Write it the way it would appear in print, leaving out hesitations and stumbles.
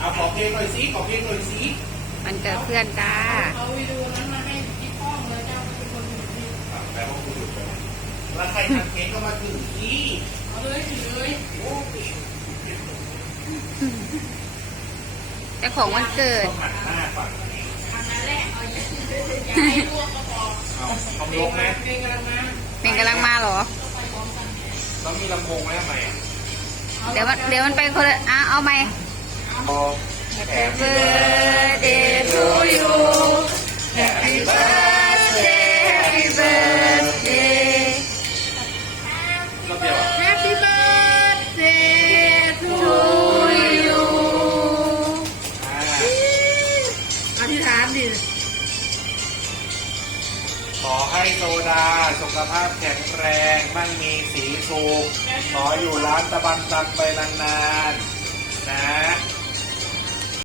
เอาขอเพลงหน่อยสิขอเพลงหน่อยสิมันเกิดเพื่อนจ้าเอาวิดีโอนั้นมาให้ที่ห้องเลยเจ้าเป็นคนถือที่แปลว่าคุณหยุดไปแล้วใครทำเพลงก็มาถือที่เอาเลยถือเลยโอ้ยแต่ของวันเกิดต้องหันหน้าฝั่งนี้ทำนั้นแหละเอาอย่างนี้อย่าให้ลวกก็พอเอาทำลกไหมเพลงกำลังมาเพลงกำลังมาเหรอแล้วมีลำโพงไหมทำไมเดี๋ยวมันไปคนละเอาไหมพอ Happy birthday to you Happy birthday Happy birthday รอบเดียวอ่ะ Happy birthday to you อธิษฐานดิขอให้โซดาสุขภาพแข็งแรงมั่งมีสีสุขขออยู่ร้านตะบันตักไปนานๆนะ